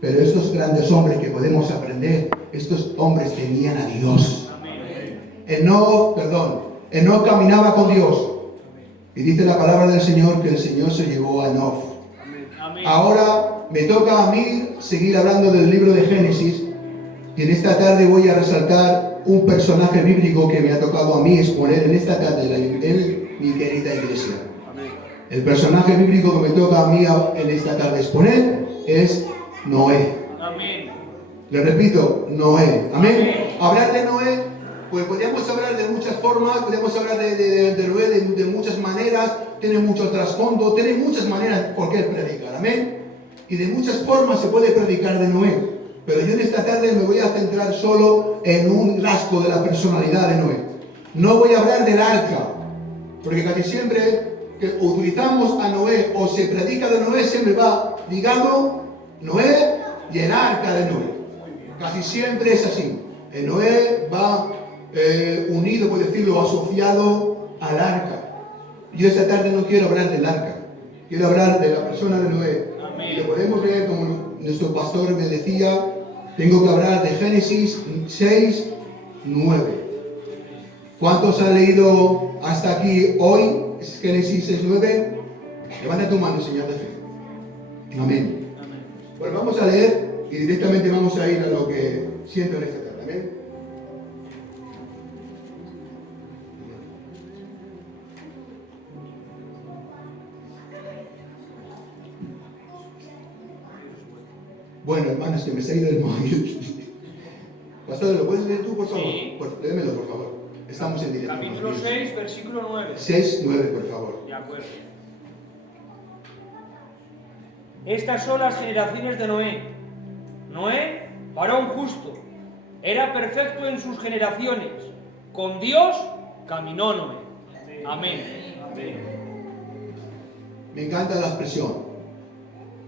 Pero estos grandes hombres que podemos aprender, estos hombres tenían a Dios. Enoc caminaba con Dios. Y dice la palabra del Señor que el Señor se llevó a Enoc. Ahora me toca a mí seguir hablando del libro de Génesis. Y en esta tarde voy a resaltar un personaje bíblico que me ha tocado a mí exponer en esta tarde en mi querida iglesia. El personaje bíblico que me toca a mí en esta tarde exponer es Noé. Amén. Le repito, Noé. Amén. Hablar de Noé, pues podríamos hablar de muchas formas, podríamos hablar de Noé de muchas maneras, tiene mucho trasfondo, tiene muchas maneras por qué predicar. Amén. Y de muchas formas se puede predicar de Noé. Pero yo en esta tarde me voy a centrar solo en un rasgo de la personalidad de Noé. No voy a hablar del arca, porque casi siempre que utilizamos a Noé o se predica de Noé, siempre va ligado Noé y el arca de Noé. Casi siempre es así. El Noé va unido, por decirlo, asociado al arca. Yo esta tarde no quiero hablar del arca, quiero hablar de la persona de Noé. Amén. Y lo podemos ver como nuestro pastor me decía, tengo que hablar de Génesis 6, 9. ¿Cuántos han leído hasta aquí hoy Génesis 6, 9? Levanta tu mano, señor de fe. Amén. Bueno, vamos a leer y directamente vamos a ir a lo que siento en esta tarde. Amén. Bueno, hermanos, que me se ha ido el móvil. Pastor, ¿lo puedes leer tú, por favor? Sí. Pues léemelo, por favor. Estamos en directo. Capítulo 6, versículo 9. 6, 9, por favor. De acuerdo. Estas son las generaciones de Noé. Noé, varón justo, era perfecto en sus generaciones. Con Dios caminó Noé. Amén. Amén. Me encanta la expresión.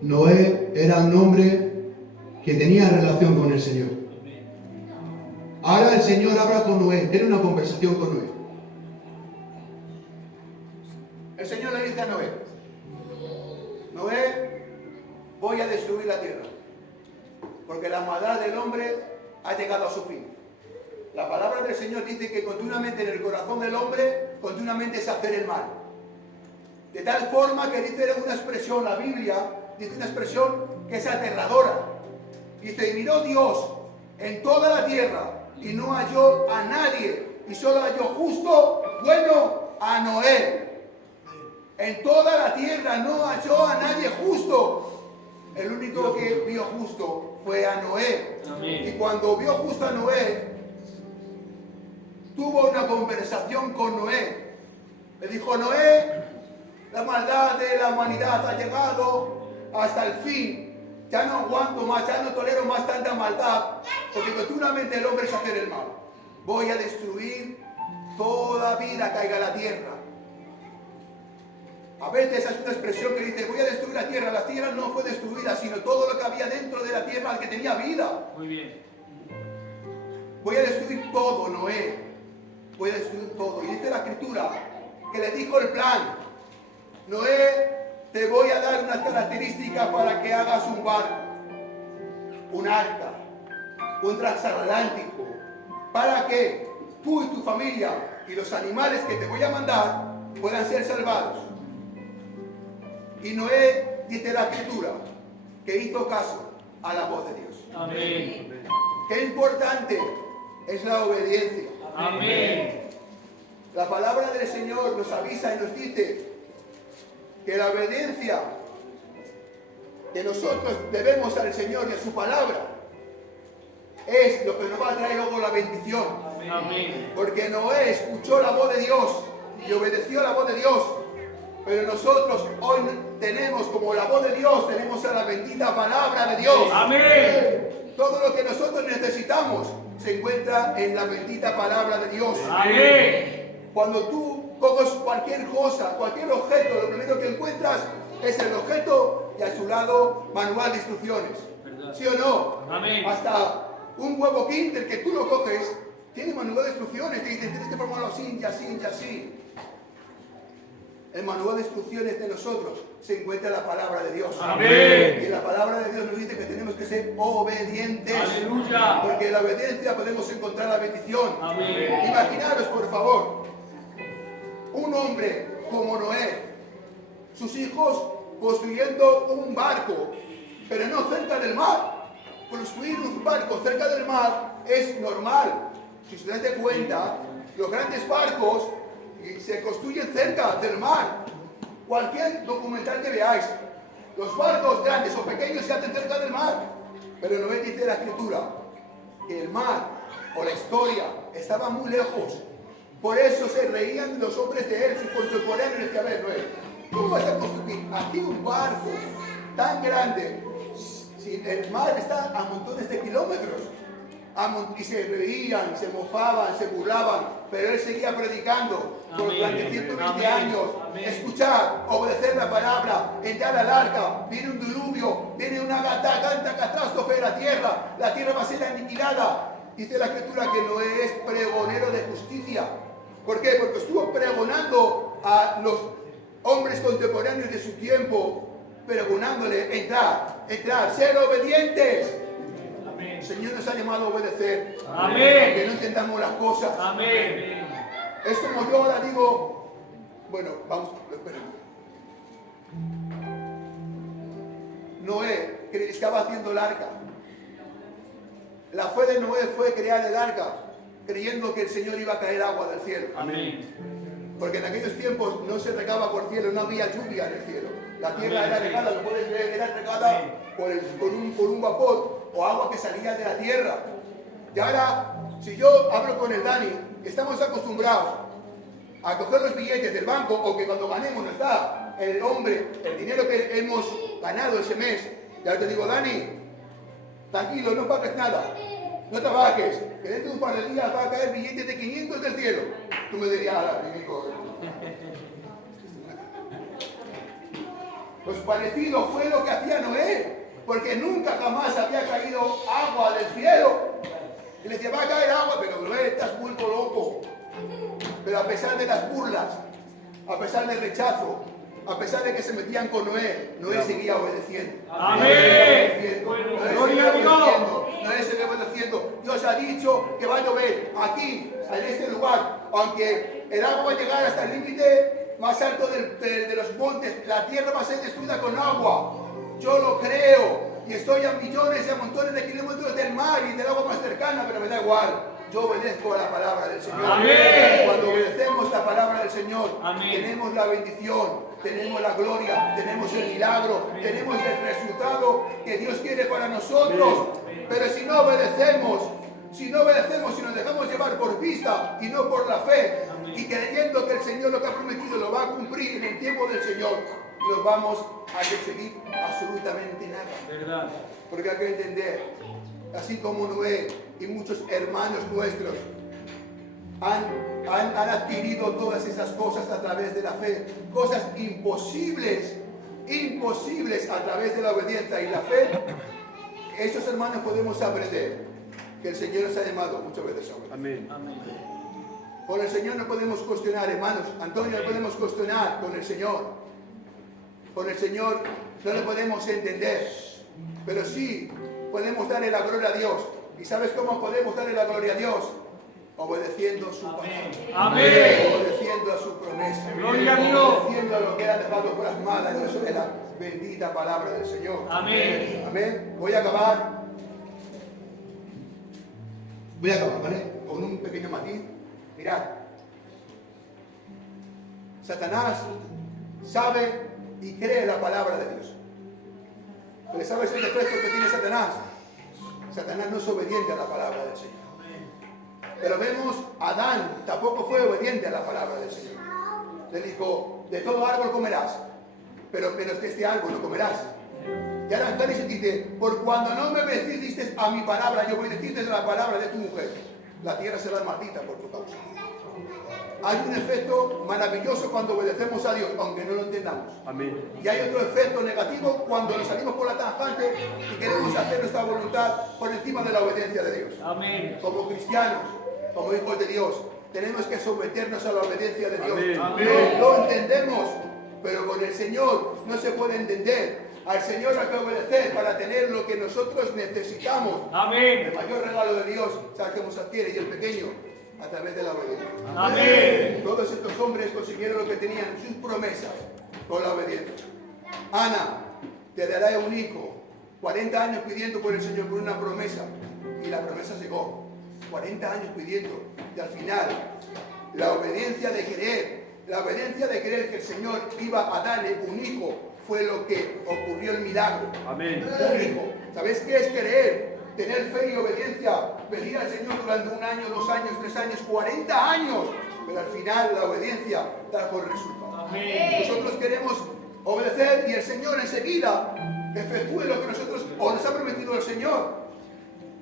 Noé era un hombre que tenía relación con el Señor. Ahora el Señor habla con Noé, tiene una conversación con Noé. El Señor le dice a Noé, Noé, voy a destruir la tierra, porque la maldad del hombre ha llegado a su fin. La palabra del Señor dice que continuamente en el corazón del hombre, continuamente es hacer el mal. De tal forma que dice una expresión, la Biblia dice una expresión que es aterradora. Dice, y miró Dios en toda la tierra y no halló a nadie, y solo halló justo, bueno, a Noé. En toda la tierra no halló a nadie justo. El único que vio justo fue a Noé. Amén. Y cuando vio justo a Noé, tuvo una conversación con Noé. Le dijo, Noé, la maldad de la humanidad ha llegado hasta el fin. Ya no aguanto más, ya no tolero más tanta maldad, porque continuamente el hombre es hacer el mal. Voy a destruir toda vida que caiga a la tierra. A veces hay una expresión que dice, voy a destruir la tierra. La tierra no fue destruida, sino todo lo que había dentro de la tierra que tenía vida. Muy bien. Voy a destruir todo, Noé. Voy a destruir todo. Y dice la escritura que le dijo el plan. Noé, te voy a dar unas características para que hagas un barco, un arca, un transatlántico, para que tú y tu familia y los animales que te voy a mandar puedan ser salvados. Y Noé, dice la escritura, que hizo caso a la voz de Dios. Amén. Qué importante es la obediencia. Amén. La palabra del Señor nos avisa y nos dice que la obediencia que nosotros debemos al Señor y a su palabra es lo que nos va a traer luego la bendición. Amén. Porque Noé escuchó la voz de Dios y obedeció la voz de Dios. Pero nosotros hoy tenemos como la voz de Dios, tenemos a la bendita palabra de Dios. Amén. Todo lo que nosotros necesitamos se encuentra en la bendita palabra de Dios. Amén. Cuando tú coges cualquier cosa, cualquier objeto, lo primero que encuentras es el objeto y a su lado manual de instrucciones. ¿Sí o no? Amén. Hasta un huevo Kinder que tú lo coges tiene manual de instrucciones. Te dicen, tienes que formarlo así, y así, y así. El manual de instrucciones de nosotros se encuentra en la palabra de Dios. Amén. Y la palabra de Dios nos dice que tenemos que que ser obedientes. Aleluya. Porque en la obediencia podemos encontrar la bendición. Amén. Imaginaros, por favor, un hombre como Noé, sus hijos construyendo un barco, pero no cerca del mar. Construir un barco cerca del mar es normal. Si se dan cuenta, los grandes barcos se construyen cerca del mar. Cualquier documental que veáis, los barcos grandes o pequeños se hacen cerca del mar. Pero no dice la escritura que el mar o la historia estaba muy lejos. Por eso se reían los hombres de él, sus contemporáneos, y decían: a ver, Noé, ¿cómo vas a construir aquí un barco tan grande si el mar está a montones de kilómetros? Y se reían, se mofaban, se burlaban, pero él seguía predicando durante 120 años. Escuchar, obedecer la palabra, entrar al arca, viene un diluvio, viene una catástrofe de la tierra va a ser aniquilada. Dice la escritura que Noé es pregonero de justicia. ¿Por qué? Porque estuvo pregonando a los hombres contemporáneos de su tiempo, pregonándole: entrar, ser obedientes. El Señor nos ha llamado a obedecer. Amén. Que no entendamos las cosas. Amén. Es como yo ahora digo, bueno, vamos, espera. Noé estaba haciendo el arca. La fe de Noé fue crear el arca, creyendo que el Señor iba a caer agua del cielo. Amén. Porque en aquellos tiempos no se regaba por cielo, no había lluvia en el cielo. La tierra era regada, lo puedes ver, era regada por un vapor o agua que salía de la tierra. Y ahora, si yo hablo con el Dani, estamos acostumbrados a coger los billetes del banco, o que cuando ganemos nos da el dinero que hemos ganado ese mes. Y ahora te digo: Dani, tranquilo, no pagues nada, no trabajes, que dentro de un par de días va a caer billetes de 500 del cielo. Tú me dirías: amigo. Pues parecido fue lo que hacía Noé, porque nunca jamás había caído agua del cielo. Y le decía: va a caer agua, pero Noé, estás vuelto loco. Pero a pesar de las burlas, a pesar del rechazo, a pesar de que se metían con Noé, Noé seguía obedeciendo. Amén. Noé seguía obedeciendo. Dios ha dicho que va a llover aquí, en este lugar, aunque el agua va a llegar hasta el límite más alto de los montes, la tierra va a ser destruida con agua. Yo lo creo, y estoy a millones y a montones de kilómetros del mar y del agua más cercana, pero me da igual. Yo obedezco a la palabra del Señor. Amén. Cuando obedecemos la palabra del Señor, Amén, tenemos la bendición, tenemos la gloria, tenemos el milagro, tenemos el resultado que Dios quiere para nosotros. Pero si no obedecemos, si nos dejamos llevar por vista y no por la fe, y creyendo que el Señor lo que ha prometido lo va a cumplir en el tiempo del Señor, nos vamos a conseguir absolutamente nada. Verdad. Porque hay que entender, así como Noé y muchos hermanos nuestros han adquirido todas esas cosas a través de la fe, cosas imposibles a través de la obediencia y la fe. Estos hermanos podemos aprender que el Señor nos ha llamado muchas veces a obedecer. Amén. Con el Señor no podemos cuestionar, hermanos. Antonio, no podemos cuestionar con el Señor. Con el Señor no le podemos entender, pero sí podemos darle la gloria a Dios. ¿Y sabes cómo podemos darle la gloria a Dios? Obedeciendo su palabra. Amén. Obedeciendo a su promesa. Gloria a Dios. Obedeciendo a lo que ha dejado plasmada en la bendita palabra del Señor. Amén. Amén. Voy a acabar, ¿vale? Con un pequeño matiz. Mirad. Satanás sabe y cree la palabra de Dios. Pero ¿sabes el defecto que tiene Satanás? Satanás no es obediente a la palabra del Señor. Pero vemos, Adán tampoco fue obediente a la palabra del Señor. Le dijo: de todo árbol comerás, pero menos de este árbol no comerás. Y ahora Génesis dice: por cuando no me obedeciste a mi palabra y obedeciste a la palabra de tu mujer, la tierra será maldita por tu causa. Hay un efecto maravilloso cuando obedecemos a Dios, aunque no lo entendamos. Amén. Y hay otro efecto negativo cuando nos salimos por la tangente y queremos hacer nuestra voluntad por encima de la obediencia de Dios. Amén. Como cristianos, como hijos de Dios, tenemos que someternos a la obediencia de Dios. Amén. Amén. No lo entendemos, pero con el Señor no se puede entender. Al Señor hay que obedecer para tener lo que nosotros necesitamos. Amén. El mayor regalo de Dios, ¿sabes cómo se adquiere? Y el pequeño, a través de la obediencia. Amén. Todos estos hombres consiguieron lo que tenían, sus promesas, con la obediencia. Ana, te dará un hijo. 40 años pidiendo por el Señor por una promesa. Y la promesa llegó. 40 años pidiendo. Y al final, la obediencia de creer que el Señor iba a darle un hijo, fue lo que ocurrió el milagro. Amén. Un hijo. ¿Sabéis qué es creer? Tener fe y obediencia. Pedir al Señor durante 1 año, 2 años, 3 años, 40 años. Pero al final la obediencia trajo el resultado. Amén. Nosotros queremos obedecer y el Señor enseguida efectúe lo que nosotros o nos ha prometido el Señor.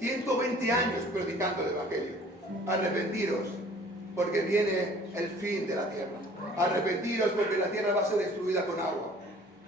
120 años predicando el Evangelio. Arrepentiros, porque viene el fin de la tierra. Arrepentiros porque la tierra va a ser destruida con agua.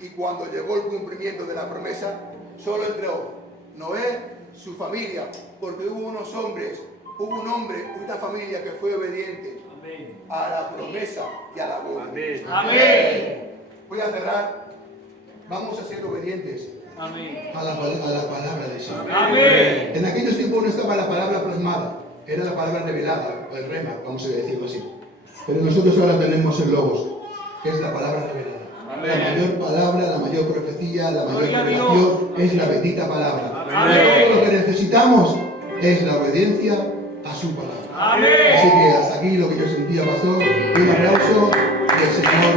Y cuando llegó el cumplimiento de la promesa, solo entró Noé, su familia, porque hubo unos hombres, hubo un hombre, una familia que fue obediente a la promesa y a la voz. Amén. Amén. Voy a cerrar. Vamos a ser obedientes Amén. a la palabra del Señor. Amén. En aquellos tiempos no estaba la palabra plasmada, era la palabra revelada, o el rema, vamos a decirlo así. Pero nosotros ahora tenemos el logos, que es la palabra revelada. Amén. La mayor palabra, la mayor profecía, la mayor Gloria a Dios. revelación es la bendita palabra. Amén. Todo lo que necesitamos es la obediencia a su palabra. Amén. Así que hasta aquí lo que yo sentía, pastor. Un aplauso y el Señor.